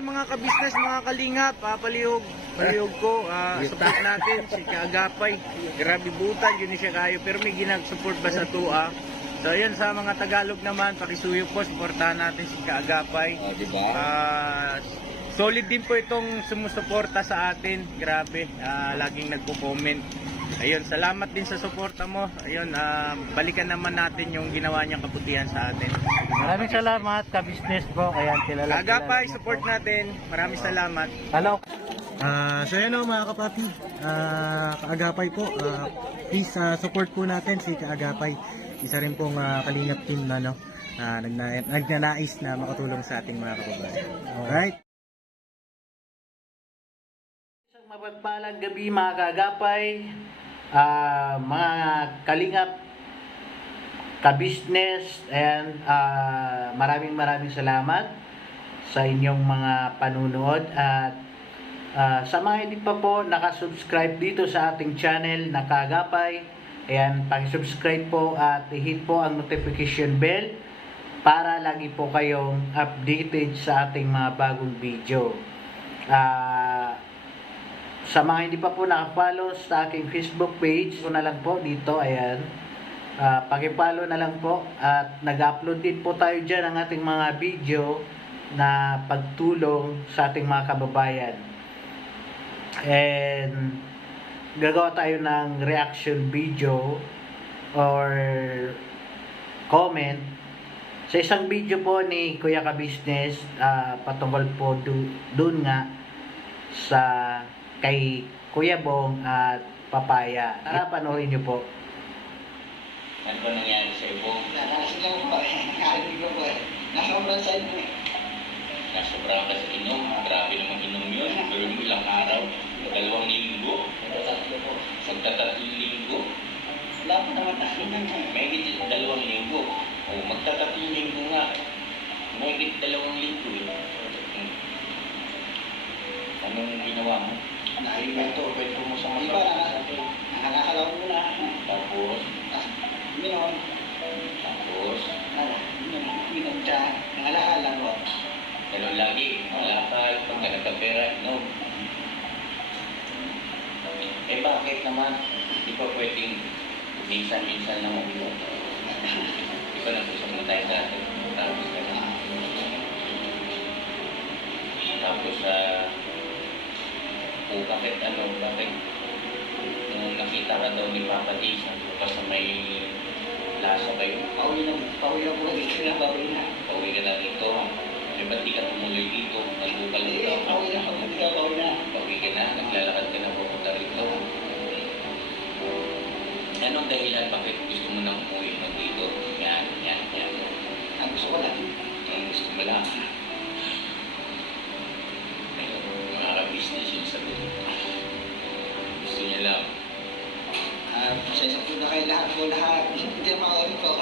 yan mga ka-business, mga kalingap, palihog ko, support natin si Kaagapay. Grabe butan, yun siya kayo, pero may ginag-support ba sa tua? So yan sa mga Tagalog naman, pakisuyo po, supportahan natin si Kaagapay. Diba? Solid din po itong sumusuporta sa atin, grabe, laging nagko-comment. Ayun, salamat din sa suporta mo. Ayun, balikan naman natin yung ginawa niyang kabutihan sa atin. Maraming salamat ka-business bro. Ayan, kilala. Kaagapay, support natin. Maraming salamat. Hello. So yun o mga kapapi, Kaagapay po, please support po natin si Kaagapay. Isa rin pong kalingap team na nagnanais na makatulong sa ating mga kababayan. Alright? Isang mapagpalang gabi mga Kaagapay, mga kalingap, ka-business, and maraming salamat sa inyong mga panunood at sa mga hindi pa po nakasubscribe dito sa ating channel na Kaagapay, ayan, paki-subscribe po at i-hit po ang notification bell para lagi po kayong updated sa ating mga bagong video. Sa mga hindi pa po naka-follow sa aking Facebook page, ko na lang po dito, ayan, paki-follow na lang po at nag-upload din po tayo dyan ng ating mga video na pagtulong sa ating mga kababayan. And gagawa tayo ng reaction video or comment sa isang video po ni Kuya Ka-Business, patungkol po dun nga sa kay Kuya Bong at Papaya. Tara, panoorin nyo po. Ano ba nangyari sa ibong? Nakasigaw po eh. Nakalig ko po eh. Nasobrang sa inyo eh. Nasobrang ka sa inom. Grabe naman inom yun. Pero yung ilang araw, 2 linggo. Natatatlo po. Magtatatlong linggo. Wala po naman nasinan eh. May higit 2 linggo. O magtatatlong linggo nga. May higit 2 linggo eh. Anong ginawa mo? Nakalimuto. Kwento mo sa Iba mga nakakalaw muna. Tapos, Minon. tapos, Minon siya. Nangalaala ko. ganun lagi. Malakal, pagka nagkapera, inom. Eh bakit naman? Di ba pwedeng minsan-minsan lang uminom? Di ba nag-usap na tayo dati? Tapos ka na. Tapos bakit nung nakita ka daw ni Papa D, sa may lasa kayo? Pauwi na po. Dito na pauwi na. Pauwi ka na rito. Eh ba't di ka tumuloy dito? Nagbukal mo daw. Pauwi na. Pauwi na. Pauwi ka na, naglalakad ka na pupunta rito. Anong dahilan bakit gusto mo nang umuwi mo dito? Yan. Ang gusto ko lang. Ang gusto mo lang. Ayun, mga ka-business yung sagot. Gusto niya lang. Pasensya po na kayo lahat. Hindi mga ulit ko.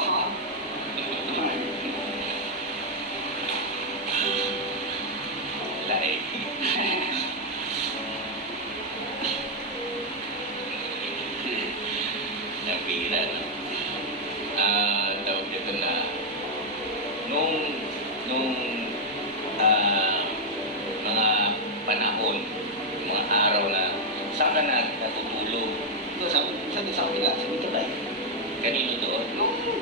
Wala eh. Nabira na. Tawag dito na nung mga panahon, mga araw na saan ka natutulog? Ito sa kapila. Sa dito tayo. Kanino doon?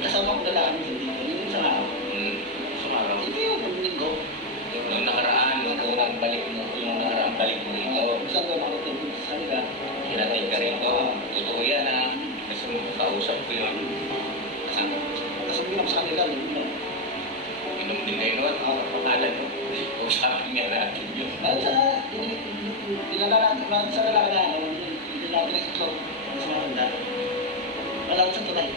Kasama ko dalaan dito. Yung isang araw. Sa araw. Ito yung linggo. Nung nakaraan, nung unang balik mo rito, Saan ko makatulog sa kanila? hinating ka rito. Totoo yan ha. Kasi kausap ko yun. Kasi bilang sa kanila, Inom din kayo noon. Akala nyo. Kausapin nga natin yun. Dinala natin sa lalaki na, hindi natin nag-itlog. Sa mga tanda. Malapit sa tulay.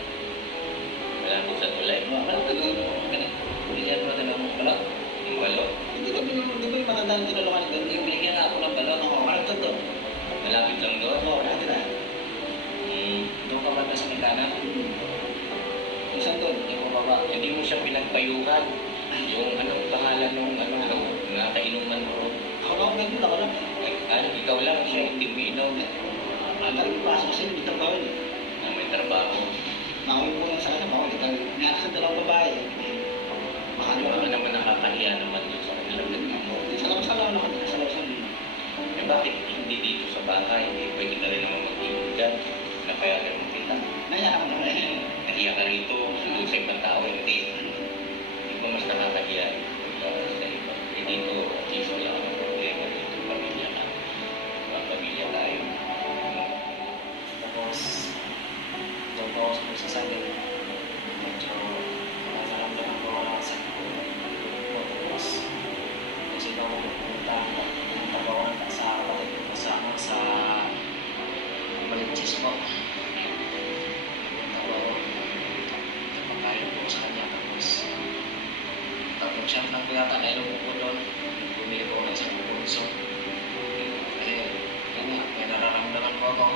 Malapit sa tulay. Malapit sa tulay. Hindi niya naman talaga ng balot. Yung walo. Hindi ba yung matanda na tinulungan ito? Yung binigyan na ako ng balot. Oo, malapit to. Malapit lang doon. Oo, natin na. Doon ka ba sa kanan? Isang doon, yung mababa. Hindi mo siya pinagpayukan. Yung anong pangalan nung nakainuman mo. Ako na ako nagmula ko lang. Ikaw lang siya, hindi mo inom. Magaling ko pasok kasi hindi trabaho yun. Na may trabaho. Makawin po lang sa kanya, makawin. Nga sa dalawang babae. Ano naman nakakahiya naman yun sa kanila. Isa lang sa Sa lalo, sa hindi. Eh bakit hindi dito sa bahay? Eh, pwede ka rin naman mag-ibig dyan. Napayagan mo kita. Naya ako na rin. Nahiya ka rito, doon sa ibang tao, hindi. Di ba mas nakakahiya sa iba? Eh dito, at least wala kang problema dito. Pamilya ka. Pamilya tayo. Tapos, doon po ako sa sagil. Medyo, naramdaman ko ako ng sakit ko. Tapos, kasi daw pumunta ako sa kapatid ko sa Malinchis po. Pumunta ako. Napakain ko sa kanya. Tapos siya nang kuyata na ilong ko doon. Bumili ko ng isang bulso. Eh, yun nga, may nararamdaman ko ako.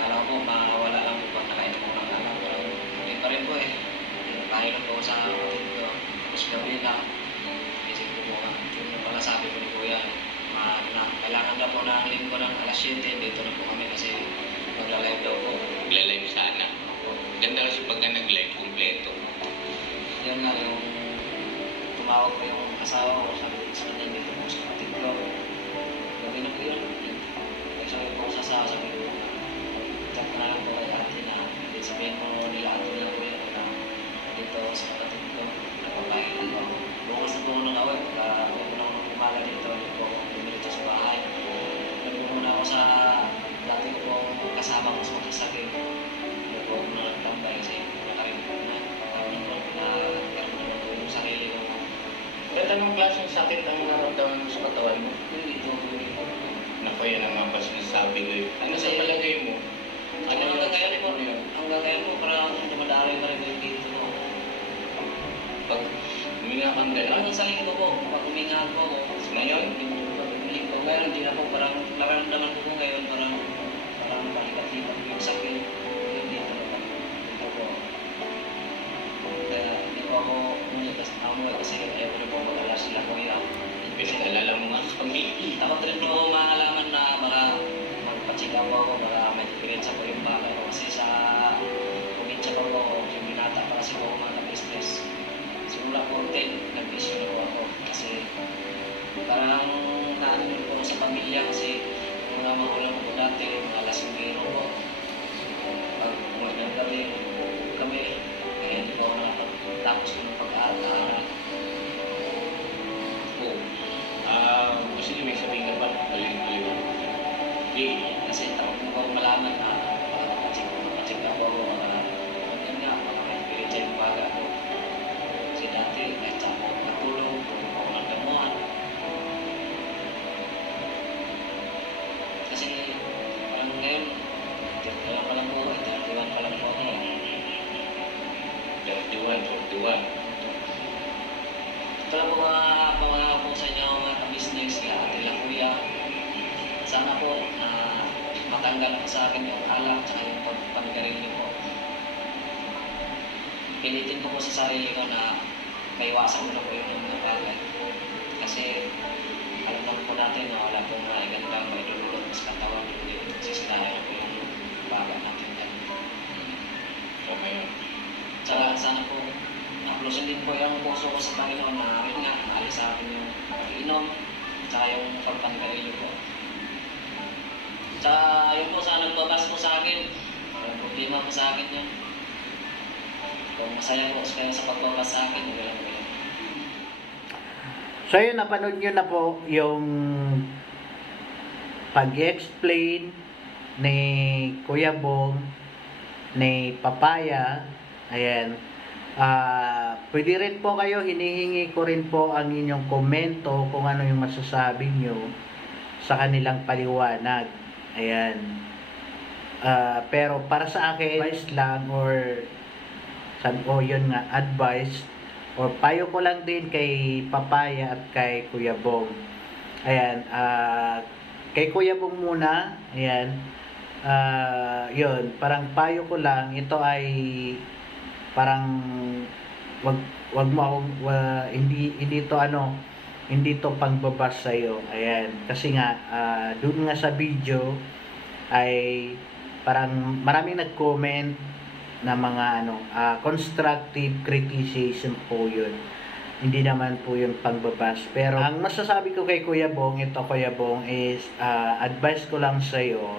Kala ko mawala lang po pag nakainom ko ng alam. Pero hindi pa rin po eh. Nakainom ko sa kapatid ko. Tapos gabi na, isip ko po nga. Yun pala sabi ko ni Kuya, kailangan na po ng linggo ng alas 7. Dito na po kami kasi magla-live daw po. Magla-live sana. Ganda kasi pag na nag-live, kumpleto. Yun nga, yung tumawag ko yung asawa ko, sabi ko sa kanya dito po sa kapatid ko. Gabi na po yun. Kaya sabi ko sabi ko, chat ko na lang po kay ate na hindi sabihin mo nila ato lang po yun na dito sa kapatid ko. Napapayag dito ako. Bukas na po nung away, pagka ako na ako umaga dito, hindi po ako dito sa bahay. Nagmumuna ako sa dati ko po kasama ko sa magkasakit. Hindi po ako nagtambay kasi nakarin po na karoon ko na karoon naman po yung sarili ko. Ba't anong klaseng sakit ang naramdaman mo sa katawan mo? Dito. Naku, yan ang mga sinasabi ko eh. Ano sa palagay mo? Ano yung Hanggang ngayon po, yun? hanggang ngayon po, parang dumadaloy na rin yung dito ko. Pag huminga kang gano'n, Hanggang sa linggo po, pag huminga po ako, ngayon, linggo, ngayon hindi na po, parang nararamdaman ko po ngayon, parang palipat-lipat po yung sakit. Yung dito po. Kaya hindi po ako umuwi kasi ayaw ko na po mag-alala sila ko yan. pinag-alala mo nga kami. Takot rin po ako makalaman na baka magpa-check up ako, baka may diferensya po yung baka ko. Kasi sa probinsya pa po ako, yung binata pa kasi po ako mga business. Simula po 10, nag-issue na po ako. Kasi parang naano po ako sa pamilya kasi yung mga magulang ko po dati, mga lasingero po. Pag umuwi ng gabi, kami, kaya hindi po ako nakapagtapos ng pag-aaral. Kasi may sabihin ka ba? Balik-balik mo. Hindi. Kasi takot mo ko malaman na makacheck up ako. Yun nga, baka may piritsya yung baga ko. Kasi dati, kahit sa ako natulog, kung ako ng damuhan. Kasi parang ngayon, 31 pa lang po, 31 pa lang po ako. 21. Ito lang po mga po sa inyo mga ka-business, kaya ate lang kuya. Sana po matanggal sa akin yung alak at yung pagpanigarilyo po. Pilitin ko po sa sarili ko na maiwasan ko na po yung mga bagay. Kasi alam naman po natin na wala pong maiganda may dululot sa katawan. Hindi sisirayan po yung bagay natin yan. Tama yun. Tsaka sana po naplusin din po yung puso ko sa Panginoon na rin nga, maalis sa akin yung pag-inom, tsaka yung pagpanggarilyo po. Tsaka yun po, sana nagbabas po sa akin. Yung problema po sa akin yun. Kung masaya po kayo sa pagbabas sa akin, okay lang po yun. So yun, napanood nyo na po yung pag-explain ni Kuya Bong, ni Papaya. Ayan. Pwede rin po kayo, hinihingi ko rin po ang inyong komento kung ano yung masasabi nyo sa kanilang paliwanag. Ayan. Pero para sa akin, advice lang or yun nga, advice or payo ko lang din kay Papaya at kay Kuya Bong. Ayan. Kay Kuya Bong muna. Ayan. Yun. Parang payo ko lang. Ito ay parang wag mo hindi to pangbabas sa iyo. Ayan, kasi nga doon nga sa video ay parang maraming nag-comment na mga constructive criticism po 'yun. Hindi naman po yung pangbabas. Pero ang masasabi ko kay Kuya Bong, ito Kuya Bong, is advice ko lang sa'yo,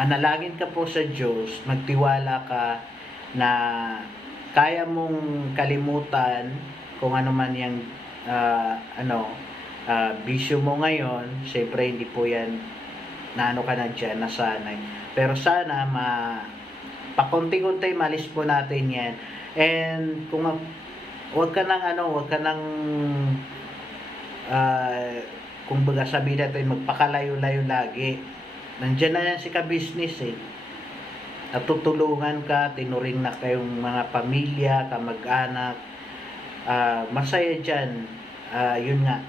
manalangin ka po sa Diyos, magtiwala ka na kaya mong kalimutan kung ano man yung bisyo mo ngayon. Siyempre hindi po yan naano ka na dyan, nasanay. Pero sana pakunti-kunti malis po natin yan. And kung wag ka nang kung baga sabihin natin magpakalayo-layo lagi. Nandiyan na yan si ka-business eh. Natutulungan ka, tinuring na kayong mga pamilya, kamag-anak. Masaya dyan. Yun nga.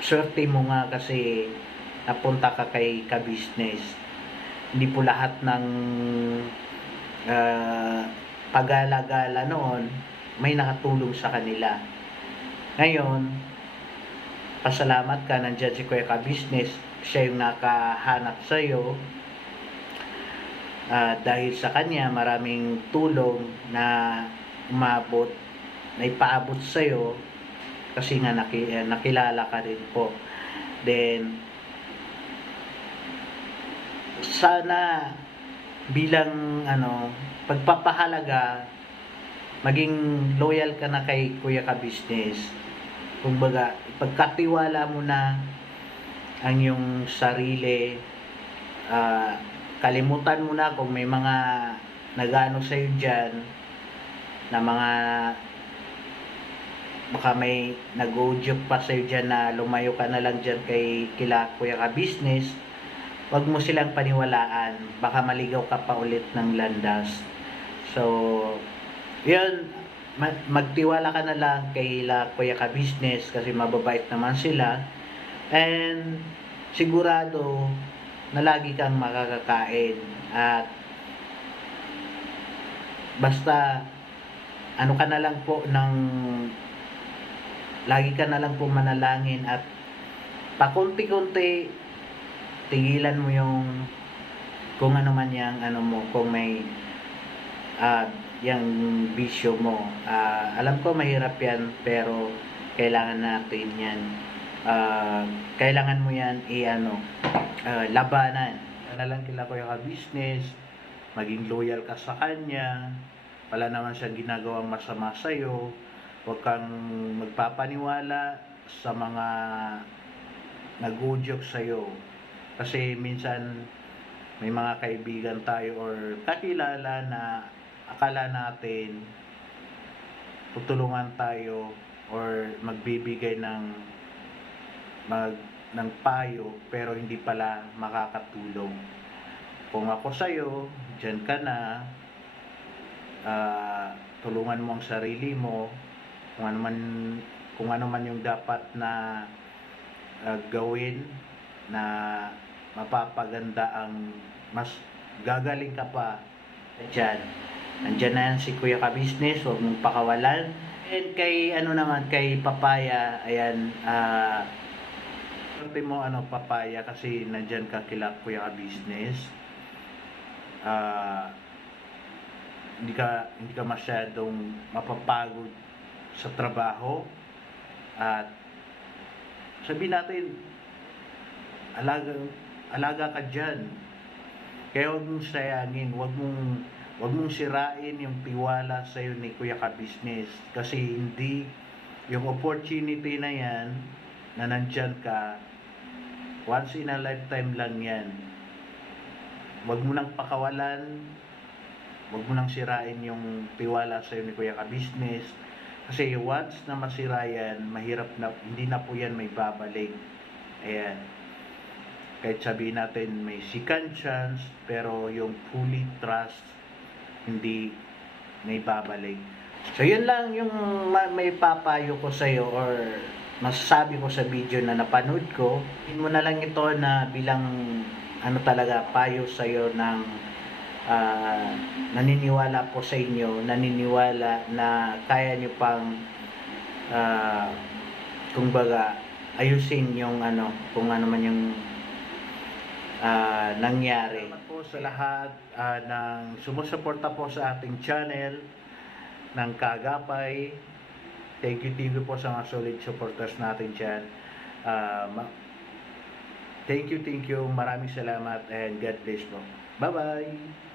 Swerte mo nga kasi napunta ka kay ka-business. Hindi po lahat ng pag-alagala noon may nakatulong sa kanila. Ngayon, pasalamat ka, nandiyan si Kuya ka-business, siya yung nakahanap sa'yo. Dahil sa kanya, maraming tulong na umabot, na ipaabot sa'yo kasi nga nakilala ka rin po. Then, sana bilang pagpapahalaga, maging loyal ka na kay Kuya ka-business. Kumbaga, ipagkatiwala mo na ang iyong sarili, kalimutan mo na kung may mga nagano sa'yo dyan, na mga baka may nag-o-joke pa sa'yo dyan na lumayo ka na lang dyan kila Kuya ka-business. Wag mo silang paniwalaan, baka maligaw ka pa ulit ng landas. So, yun, magtiwala ka na lang kay Kuya ka-business kasi mababait naman sila. And sigurado na lagi kang makakakain. At basta ka na lang po lagi ka na lang po manalangin at pakunti-kunti tigilan mo yung kung ano man yung kung may yung bisyo mo. Alam ko mahirap yan, pero kailangan natin yan. Kailangan mo yan labanan. Na lang kila Kuya ka-business, maging loyal ka sa kanya. Wala naman siyang ginagawang masama sa'yo. Huwag kang magpapaniwala sa mga nag-udyok sa'yo. Kasi minsan may mga kaibigan tayo or kakilala na akala natin tutulungan tayo or magbibigay ng payo, pero hindi pala makakatulong. Kung ako sa'yo, dyan ka na, tulungan mo ang sarili mo, kung ano man yung dapat na gawin na mapapaganda ang mas gagaling ka pa dyan. Nandyan na yan si Kuya ka-business, huwag mong pakawalan. And kay kay Papaya, ayan, swerte mo Papaya kasi nandyan ka kila Kuya ka-business. Hindi ka masyadong mapapagod sa trabaho at sabihin natin alaga ka dyan. Kaya huwag mong sayangin, huwag mong sirain yung tiwala sa'yo ni Kuya ka-business. Kasi hindi, yung opportunity na yan, na nandyan ka, once in a lifetime lang yan. Huwag mo nang pakawalan, huwag mo nang sirain yung tiwala sa'yo ni Kuya ka-business. Kasi once na masira yan, mahirap na, hindi na po yan may babalik. Ayan. Kahit sabihin natin may second chance, pero yung fully trust, hindi may babalik. So yun lang yung may papayo ko sa'yo or masasabi ko sa video na napanood ko. Hindi mo na lang ito na bilang talaga payo sa'yo ng naniniwala po sa inyo, naniniwala na kaya nyo pang kumbaga ayusin yung kung ano man yung nangyari. Salamat po sa lahat ng sumusuporta po sa ating channel ng Kaagapay. Thank you po sa mga solid supporters natin dyan. Thank you. Maraming salamat and God bless po. Bye-bye!